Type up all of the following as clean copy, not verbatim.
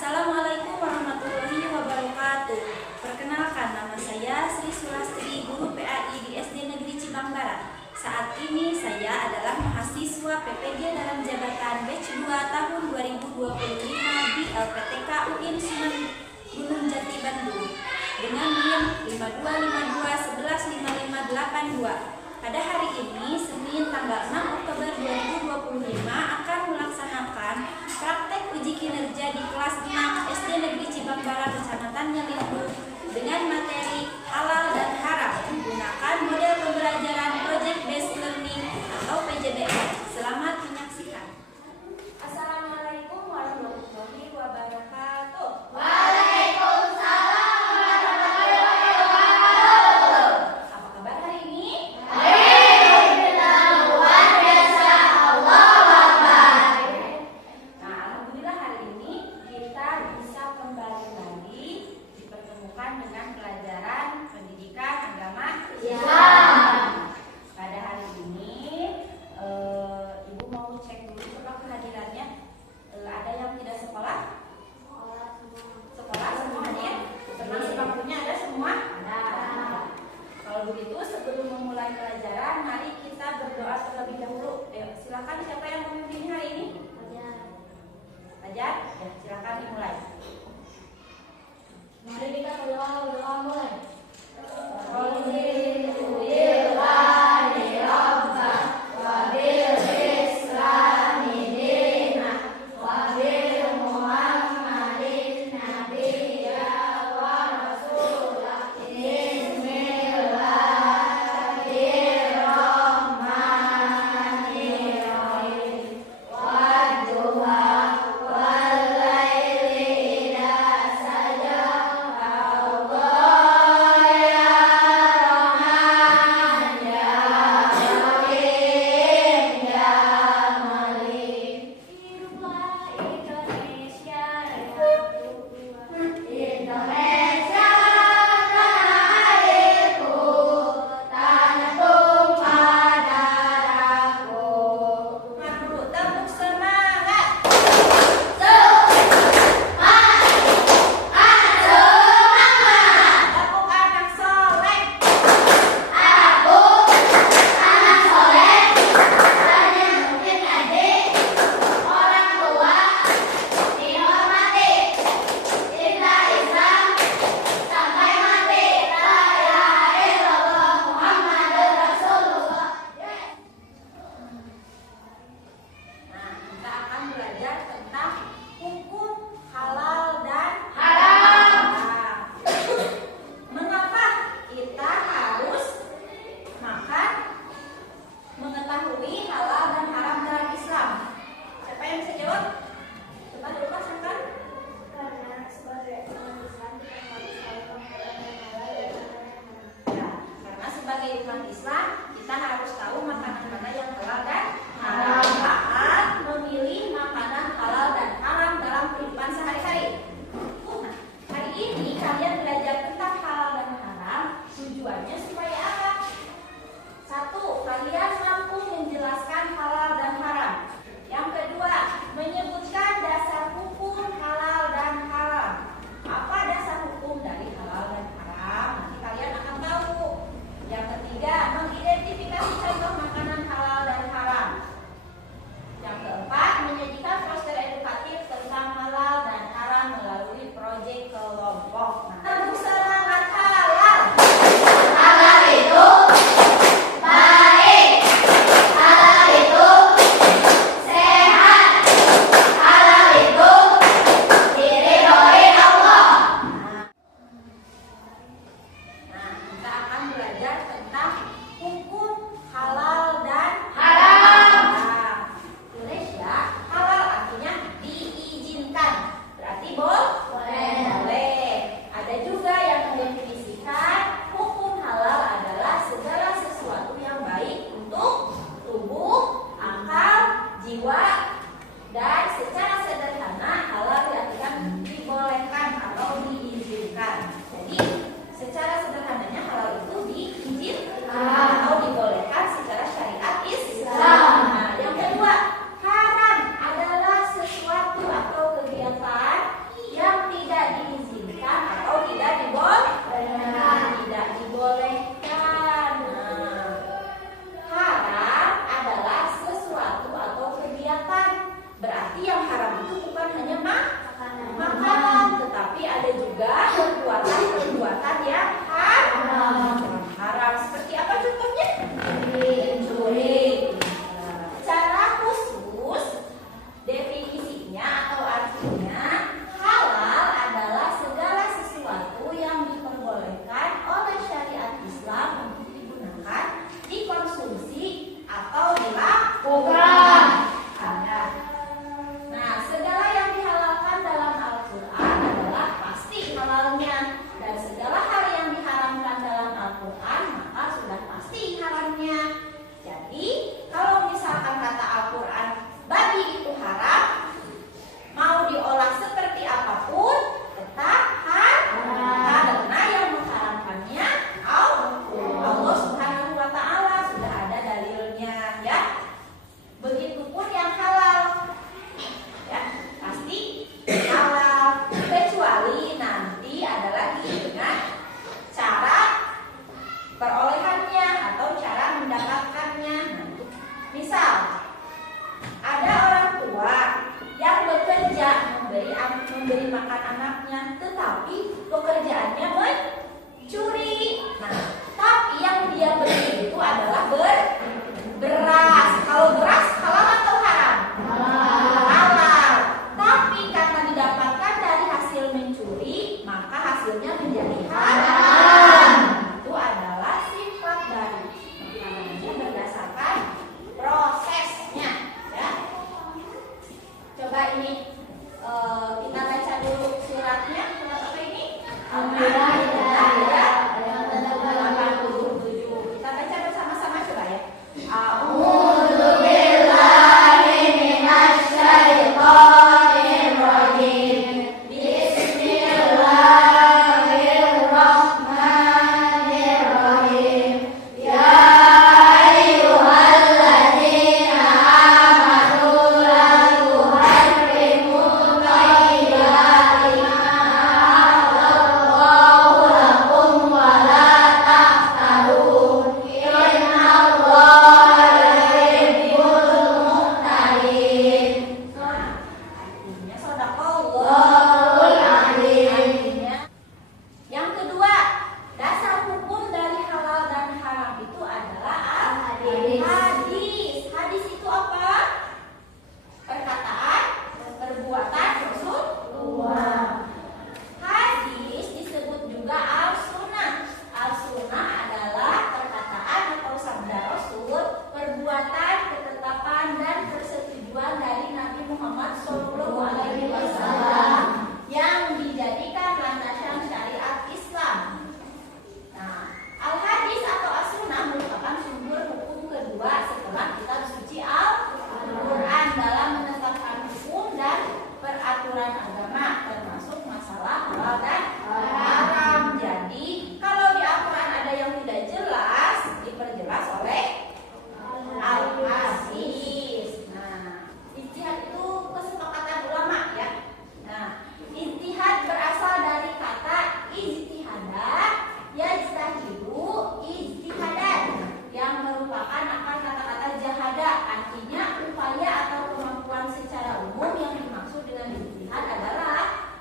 Assalamualaikum warahmatullahi wabarakatuh. Perkenalkan, nama saya Sri Sulastri, guru PAI di SD Negeri Cibang Barat. Saat ini saya adalah mahasiswa PPG dalam jabatan batch 2 tahun 2025 di LPTK UIN Sunan Gunung Jati Bandung dengan NIM 5252115582. Pada hari ini, Senin tanggal 6 Oktober 2025 akan melaksanakan praktek uji kinerja di kelas 6 SD Negeri Cibang Barat Kecamatan Nyelibu dengan materi halal dan haram menggunakan model pembelajaran Project Based Learning atau PJBL. Selamat menyaksikan. Assalamualaikum warahmatullahi wabarakatuh. Waalaikumsalam warahmatullahi wabarakatuh. Apa kabar hari ini? Alhamdulillah, luar biasa. Allahu Akbar. Nah, alhamdulillah hari ini kita makan anaknya, tetapi pekerjaannya mencuri. Nah, tapi yang dia beli itu adalah beras. Kalau beras halal atau haram? Halal. Tapi karena didapatkan dari hasil mencuri, maka hasilnya menjadi haram. Itu adalah sifat dari makanannya berdasarkan prosesnya, ya. Coba ini kita baca dulu suratnya. Surat apa ini? Al-Maidah ya. 87. Kita baca bersama-sama coba ya. A'udzu billahi minasy syaithanir rajim. Bismillahirrahmanirrahim. Ya ayyuhalladzina amanu la tuharrimu thayyibati ma ahallallahu lakum wa la taqtulun. Innallaha yuhibbul muqtadin. Artinya shadaqallahul azim. Yang kedua, dasar hukum dari halal dan haram itu adalah hadis. Hadis itu apa? Perkataan, perbuatan Rasulullah. Hadis disebut juga al-sunnah. Al-sunnah adalah perkataan atau sabda Rasul, perbuatan, ketetapan dan persetujuan dari Nabi Muhammad SAW yang dijadikan landasan syariat Islam. Nah, al-hadis atau as-sunnah merupakan sumber hukum kedua setelah kitab suci Al-Quran dalam menetapkan hukum dan peraturan agama, termasuk masalah halal dan haram. Jadi, kalau di Al-Quran ada yang tidak jelas, diperjelas oleh al-hadis. Nah, ijtihad itu kesepakatan ulama ya. Nah, ijtihad berasal dari kata ijtihada, yajtahidu, ijtihadan, yang merupakan akar kata-kata jahada, artinya upaya atau kemampuan secara umum. Yang dimaksud dengan ijtihad adalah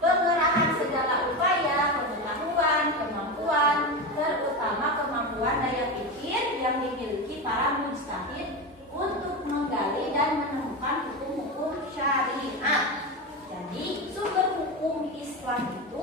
pengerahan segala upaya, pengetahuan, kemampuan, terutama kemampuan daya pikir yang dimiliki para mujtahid untuk menggali dan menemukan hukum-hukum syariat. Jadi sumber hukum Islam itu